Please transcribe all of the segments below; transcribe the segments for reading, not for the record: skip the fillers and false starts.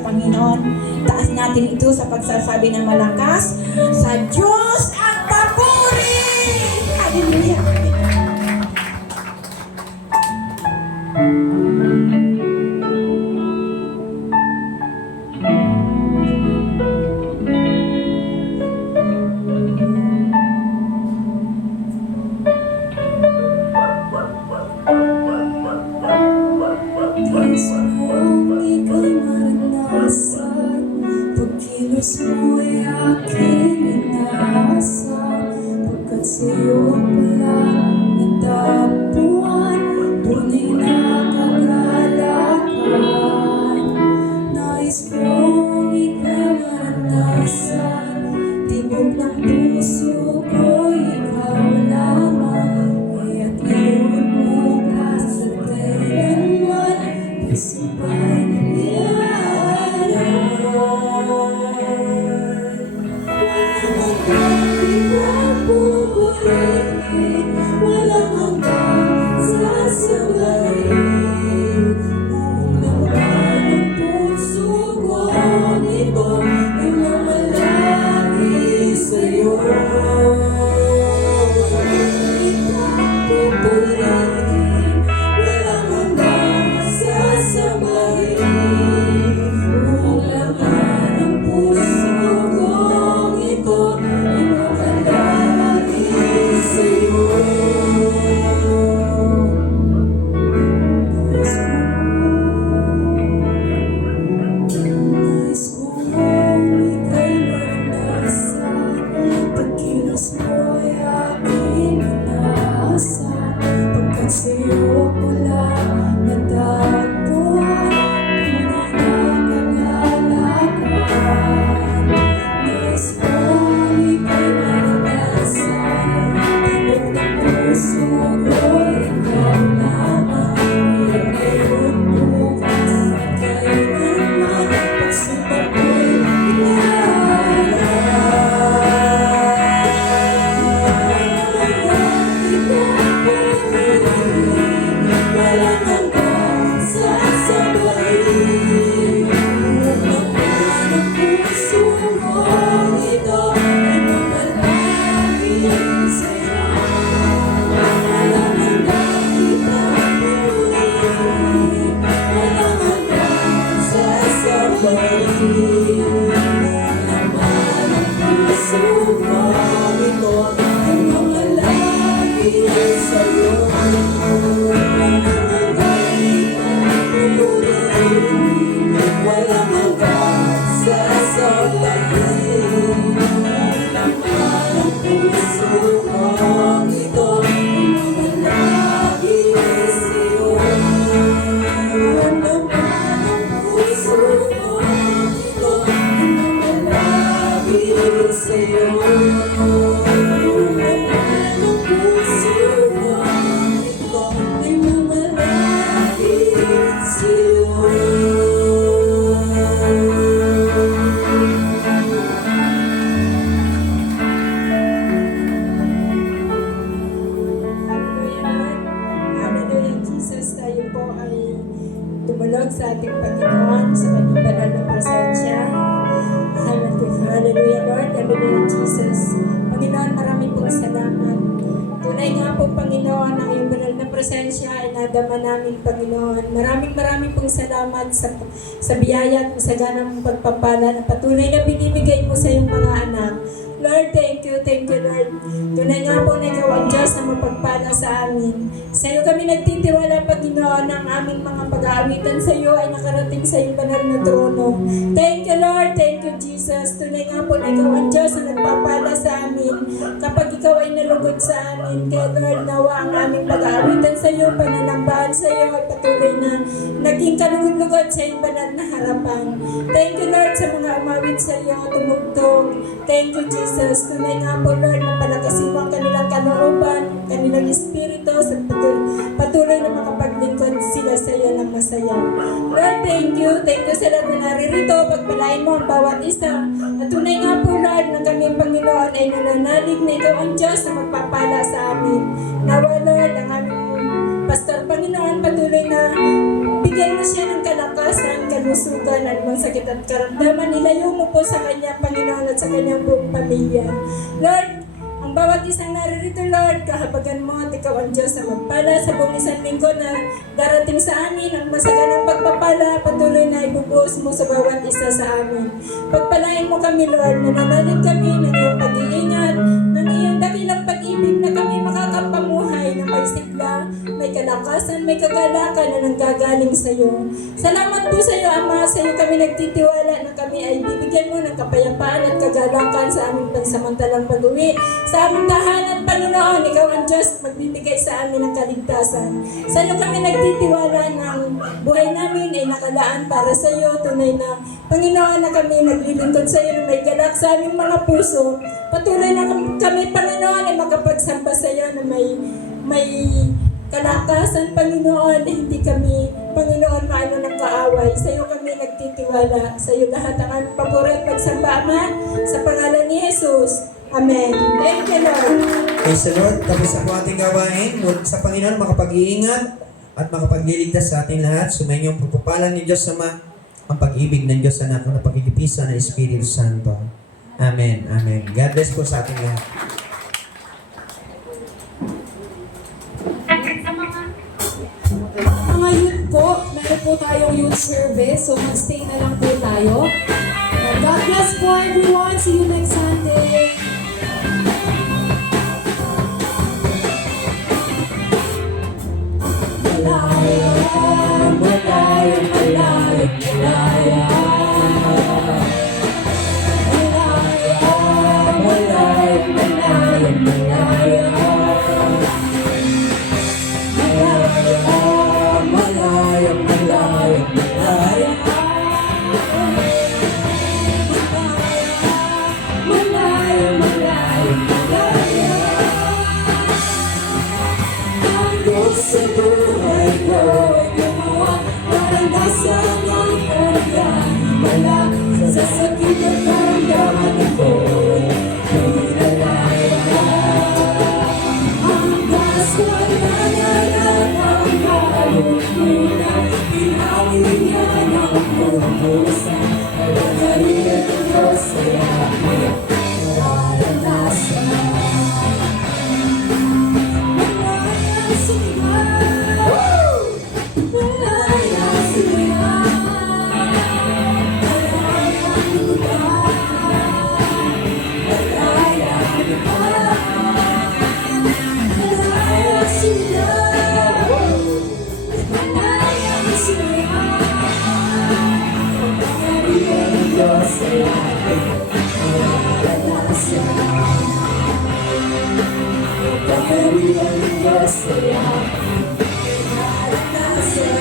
Panginoon, taas natin ito sa pagsasabi ng malakas, sa Diyos ang papuri! Hallelujah! Pagkilos mo'y aking inaasahan, pagkat sa'yo pala natapuan, tunay na kagalakan. Nais kong ika'y maranasan, tibok ng puso ko'y ikaw lamang, kaya't ngayon bukas at kailanman, pagsabay walang hanggang sasabayin. Buong laman ng puso ko nito ay mamalagi sa'yo. Itapupurihin, walang hanggang sasabayin. Buong laman ng puso ko nito ay mamalagi sa'yo. Nais kong ika'y maranasan, pagkilos mo'y aking inaasahan, pagkat sa'yo ko lang natagpuan, tunay na kagalakan. Nais kong ika'y maranasan, tibok ng puso ko'y ikaw lamang, kaya ngayon bukas at kailanman, pagsubok ko'y walang hanggang sasabayin. Buong laman ng puso ko nito ay mamalagi sa'yo. Walang hanggang itapupurihin, walang hanggang sasabayin. Buong laman ng puso ko nito ay mamalagi sa'yo. Walang hanggang sasabayin. Laman ng puso ko ito ay mamalagi sa'yo. Laman ng puso ko ito ay mamalagi sa'yo. Laman ng puso ko ito ay mamalagi sa'yo. Hallelujah, Jesus, tayo po ay tumulog sa ating Panginoon sa kanyang banal na presensya. Hallelujah, Lord. Hallelujah, Jesus. Panginoon, maraming pong salamat. Tunay nga po, Panginoon, ang iyong banal na presensya ay nadama namin, Panginoon. Maraming pong salamat sa biyaya at sa ganang pagpapala na patuloy na binibigay mo sa iyong mga anak. Lord, thank you, Lord. Tunay nga po na ikaw ang Diyos na mapagpala sa amin. Sa iyo kami nagtitiwala, Panginoon, ang aming mga pag-aawitan sa iyo ay nakarating sa iyong banal na trono. Thank you, Lord. Thank you, Jesus. Tunay nga po na ikaw ang Diyos na nagpapala sa amin kapag ikaw ay nalugod sa amin. Kaya, Lord, nawa ang aming pag-aawitan sa iyo, pananambahan sa iyo ay patuloy na naging kalugod-lugod sa iyong banal na harapan. Thank you, Lord, sa mga umawit sa iyo, tumugtog. Thank you, Jesus. Tunay nga po, Lord, na palakasin mo ang kanilang kalooban, kanilang espiritu, sa patuloy na makapaglingkod sila sa iyo ng masaya. Lord, thank you. Thank you sa lahat na naririto. Pagpalain mo ang bawat isa. At tunay nga po, Lord, na kami, Panginoon, ay nananalig na ikaw ang Diyos na magpapala sa amin. Nawa, Lord, ang aming Pastor, Panginoon, patuloy na bigyan mo siya ng kalakasan, kalusugan, at mga sakit at karamdaman. Ilayo mo po sa kanya, Panginoon, at sa kanyang buong pamilya. Lord, ang bawat isang naririto, Lord, kahabagan mo at ikaw ang Diyos na magpala sa buong isang linggo na darating sa amin. Ang masaganang pagpapala, patuloy na ibubuhos mo sa bawat isa sa amin. Pagpalain mo kami, Lord, nananalig kami ng iyong pag-iingat, ng iyong dakilang pag-ibig na kami makakapamuhay na may sigla, may kalakasan, may kagalakan na nanggagaling sa iyo. Salamat po sa iyo, Ama. Sa iyo kami nagtitiwala na kami ay bibigyan mo ng kapayapaan at kagalakan sa aming pansamantalang pag-uwi. Sa aming tahanan, Panginoon, ikaw ang Diyos magbibigay sa amin ng kaligtasan. Sa iyo kami nagtitiwala ng buhay namin ay nakalaan para sa iyo. Tunay na, Panginoon, na kami naglilingkod sa iyo na may galak sa aming mga puso. Patuloy na kami, Panginoon, ay makapagsamba sa iyo na may kalakasan, Panginoon, hindi kami, Panginoon, maano ng kaaway. Sa iyo kami nagtitiwala. Sa iyo lahat ang aming pabor at pagsamba, Ama, sa pangalan ni Jesus. Amen. Thank you, Lord. Praise the Lord. Tapos sa ating gawain, sa Panginoon makapag-iingat at makapagliligtas sa ating lahat. Sumayin yung pagpapalan ni Diyos Ama, ang pag-ibig ng Diyos Anak, ang pagkikipisan ng Espiritu Santo. Amen. Amen. God bless po sa ating lahat. Mga youth po, meron po tayong youth service, so mag-stay na lang po tayo. God bless po everyone. See you next Sunday. Malaya, malaya, malaya, malaya. Malaya, malaya, malaya, malaya. Malaya, malaya, malaya. Malaya, malaya, malaya. Hanggang sa buhay ko ay gumawa karanasan ng pagkahimala. Sa sakit at karamdaman ako'y pinalaya. Hanggang sa nananalang ang kalungkutan, inawi niya ng pupusan. Kalagarihan ng Diyos ay aking nararanasan. Malaya sila, malaya sila, malaya sila, malaya sila, malaya sila, malaya sila. Kalagarihan ng Diyos ay aking nararanasan. Kalagarihan ng Diyos ay aking nararanasan.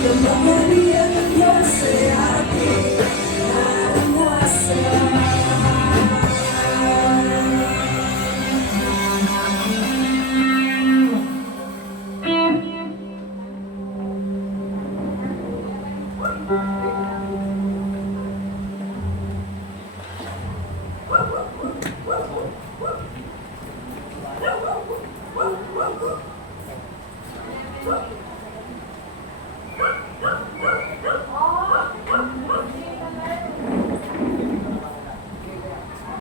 Kalagarihan